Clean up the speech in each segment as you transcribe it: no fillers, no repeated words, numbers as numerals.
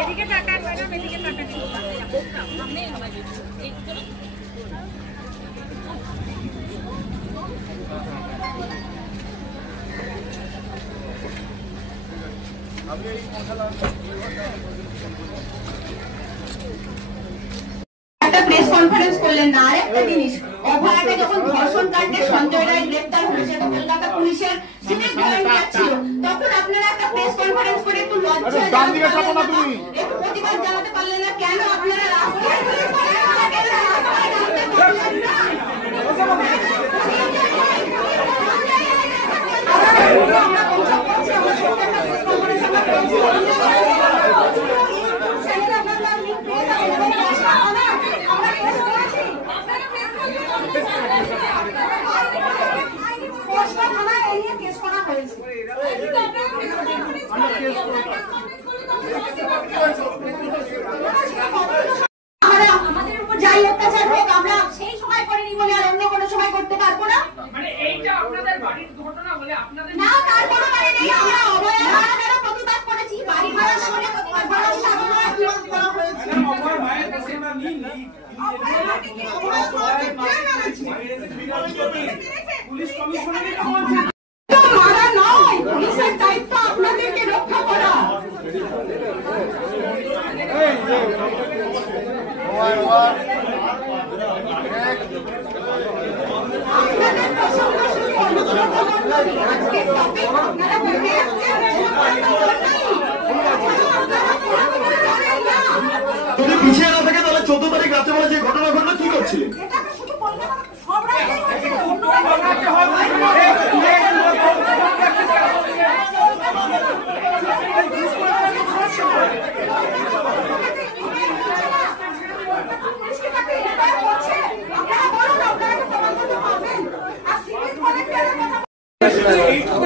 এদিকে তাকান ম্যাডাম, এদিকে তাকান। একটা প্রেস কনফারেন্স করলেন না। আরেকটা জিনিস, অভয়াকে যখন ধর্ষণ কাণ্ডে সঞ্জয় রায় গ্রেপ্তার হয়েছে, কলকাতা পুলিশের সিভিক ভলেন্টিয়ার ছিল, তখন আপনারা একটা প্রেস কনফারেন্স করে একটু লজ্জা একটু প্রতিবাদ জানাতে পারলেন না? কেন আপনারা রাস্তায় আমাদের উপর যাই অত্যাচার হোক আমরা সেই সময় করিনি বলে আর অন্য কোনো সময় করতে পারবো না? মানে এইটা আপনাদের বাড়ির ঘটনা বলে আপনাদের না, তার কোনো মানে নেই। আমরা অভয়া ভাড়া প্রতিবাদ করেছি, বাড়ি ভাড়ার সঙ্গে ভাড়া সাধারণ বিরোধ করা হয়েছে। আমার মায়ের কাছে আমরা নিই পুলিশ কমিশনারই তো বলছেন মারা নয়, পুলিশের দায়িত্ব আপনাদেরকে রক্ষা করা। আপনাদের প্রসঙ্গ শুধু আজকের টপিক আপনারা বলতে যদি পিছিয়ে না থাকে তাহলে 14 তারিখ রাতে বেলা যে ঘটনা ঘটলো কি করছিলেন? এটাকে শুধু কলকাতা সব রাজ্যেই হচ্ছে, অন্য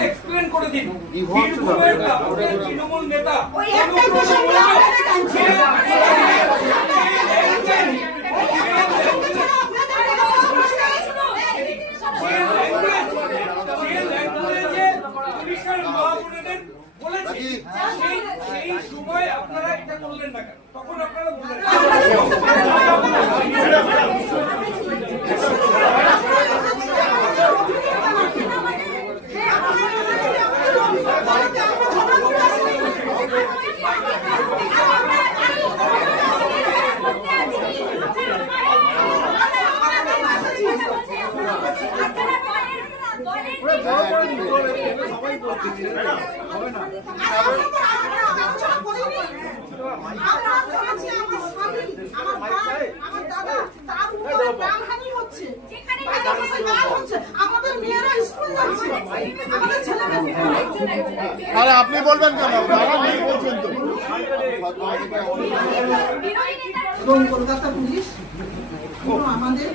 এক্সপ্লেন করে দিন বীরভূমের তৃণমূল নেতা ওই একটাই প্রসঙ্গ আপনারা টানছেন। সেই সময় আপনারা এটা করলেন না কেন? তখন আপনারা বললেন আরে আপনি বলবেন কেন? বলছেন তো। এবং কলকাতা পুলিশ আমাদের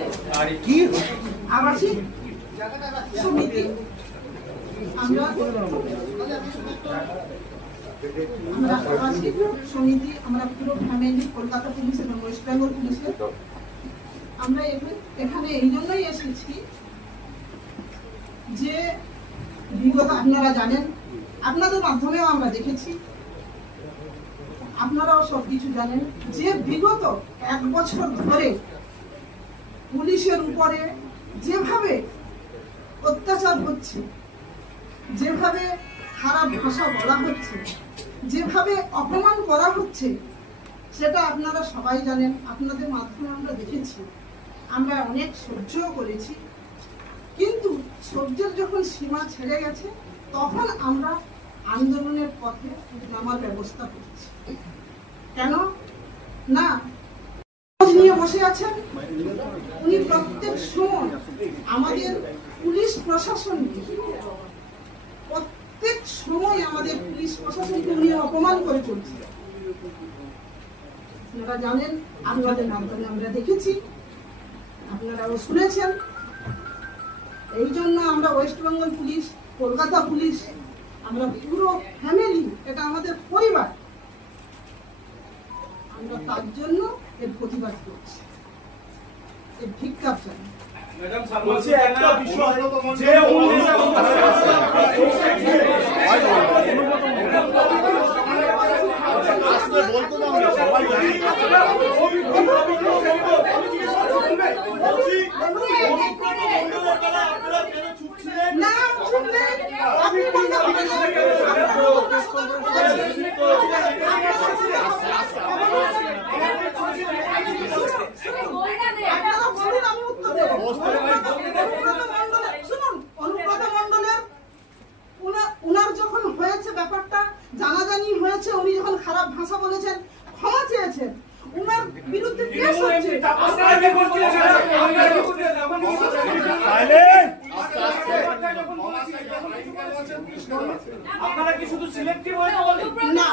আবাসিক সমিতি আমরা আবাসিক সমিতি আমরা পুরো ফ্যামিলি কলকাতা পুলিশ এবং ওয়েস্ট বেঙ্গল পুলিশের আমরা এখানে এই জন্যই এসেছি যে বিগত আপনারা জানেন, আপনাদের মাধ্যমেও আমরা দেখেছি, আপনারাও সবকিছু জানেন যে বিগত 1 বছর ধরে পুলিশের উপরে যেভাবে অত্যাচার হচ্ছে, যেভাবে খারাপ ভাষা বলা হচ্ছে, যেভাবে অপমান করা হচ্ছে, সেটা আপনারা সবাই জানেন। আপনাদের মাধ্যমে আমরা দেখেছি, আমরা অনেক সহ্যও করেছি, কিন্তু সহ্যের যখন সীমা ছেড়ে গেছে তখন আমরা আন্দোলনের পথে নামার ব্যবস্থা করছি। কেন না নিয়ে বসে আছেন উনি প্রত্যেক সময় আমাদের পুলিশ প্রশাসনকে, প্রত্যেক সময় আমাদের পুলিশ প্রশাসনকে উনি অপমান করে চলছে। আপনারা জানেন, আপনাদের মাধ্যমে আমরা দেখেছি, আপনারাও শুনেছেন। এই জন্য আমরা West Bengal police, Kolkata police, আমরা পুরো ফ্যামিলি, এটা আমাদের পরিবার, আমরা তার জন্য এর প্রতিবাদ করছি, এর ভিক্ষা চাই। ম্যাডাম বলছি একটা বিষয় যে উনার যখন হয়েছে ব্যাপারটা জানাজানি হয়েছে, উনি যখন খারাপ ভাষা বলেছেন, ক্ষমা চেয়েছেন, উনার বিরুদ্ধে কেস হচ্ছে। আপনারা কি শুধু সিলেক্টিভ হয়ে না,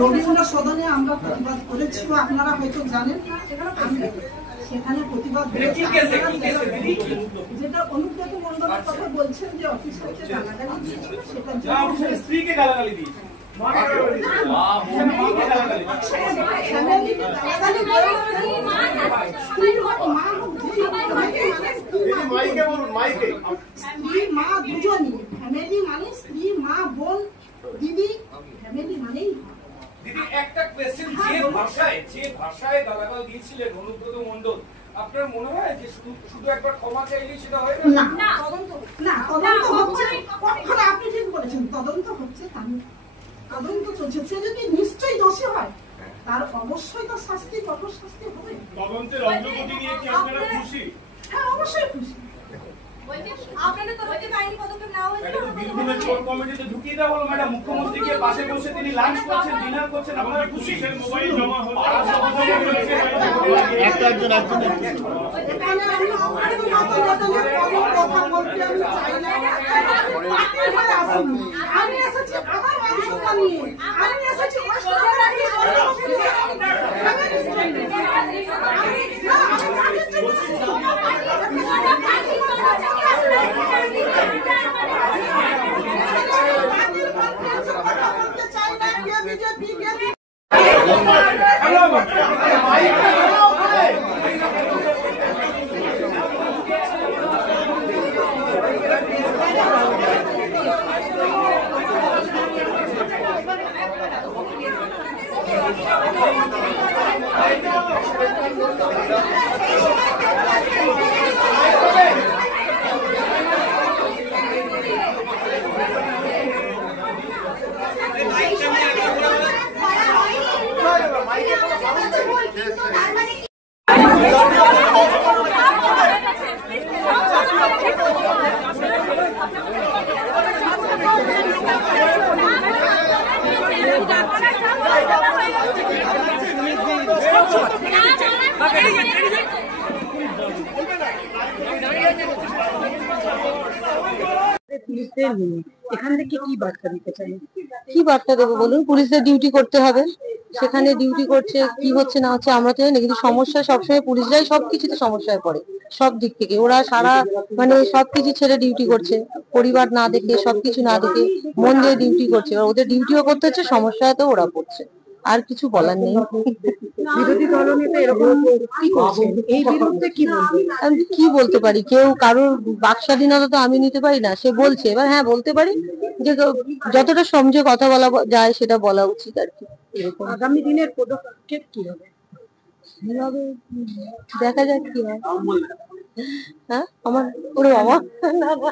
রবীন্দ্র সদনে আমরা প্রতিবাদ করেছি, আপনারা হয়তো জানেন। সেখানে প্রতিবাদ যেটা অনুব্রত মন্ডলের কথা বলছেন যে অফিসারকে গালাগালি দিয়েছিল, সেটা স্ত্রীকে গালাগালি দিয়েছে। স্ত্রী মা দুজনই ফ্যামিলি, মানে স্ত্রী মা বোন দিদি, ফ্যামিলি মানেই। দিদি একটা কোয়েশ্চেন, যে ভাষায় গালাগাল দিয়েছিলেন অনুব্রত মন্ডল, আপনার মনে হয় যে শুধু একবার ক্ষমা চাইলেই সেটা হয় না? তদন্ত হচ্ছে, কখন আপনি ঠিক বলেছেন, তদন্ত হচ্ছে, তদন্ত চলছে। সে যদি নিশ্চয়ই দোষী হয় তার অবশ্যই তো শাস্তি, কঠোর শাস্তি হবে। তদন্তের অগ্রগতি নিয়ে কি আপনারা খুশি? হ্যাঁ, অবশ্যই খুশি। আপনাদের তরফ থেকে আইনি পদক্ষেপ নেওয়া হয়েছে? বীরভূমের কোর কমিটিতে ঢুকিয়ে দেওয়া হলো ম্যাডাম, মুখ্যমন্ত্রীকে পাশে বসে তিনি লাঞ্চ করছেন, ডিনার করছেন, আপনারা খুশি? মোবাইল জমা হলো, এখানে আমি কথা বলতে আমি চাই না। আমি এসেছি আমার মানুষটা নিয়ে, আমি এসেছি বলতে চাই না কে বিজেপি কে এখান থেকে কি বার্তা দিতে চাই? কি বার্তা দেবো বলুন? পুলিশদের ডিউটি করতে হবে, সেখানে ডিউটি করছে, কি হচ্ছে না হচ্ছে আমরা তো জানি না, কিন্তু সমস্যা সবসময় পুলিশরাই সবকিছুতে সমস্যায় পড়ে, সব দিক থেকে। ওরা সারা মানে সবকিছু ছেড়ে ডিউটি করছে, পরিবার না দেখে, সবকিছু না দেখে মন দিয়ে ডিউটি করছে, এবার ওদের ডিউটিও করতে হচ্ছে, সমস্যায় তো ওরা পড়ছে, আর কিছু বলার নেই। বিরোধী দলনেতা এরকম কি করছেন, এই বিরুদ্ধে কি বলবেন? আমি কি বলতে পারি? কেউ কারোর বাক স্বাধীনতা তো আমি নিতে পারি না, সে বলছে, এবার হ্যাঁ বলতে পারি যে যতটা সমঝে কথা বলা যায় সেটা বলা উচিত আর কি। আগামী দিনের পদক্ষেপ কি হবে? দেখা যাক কি হয়। হ্যাঁ, আমার ওরে বাবা, না না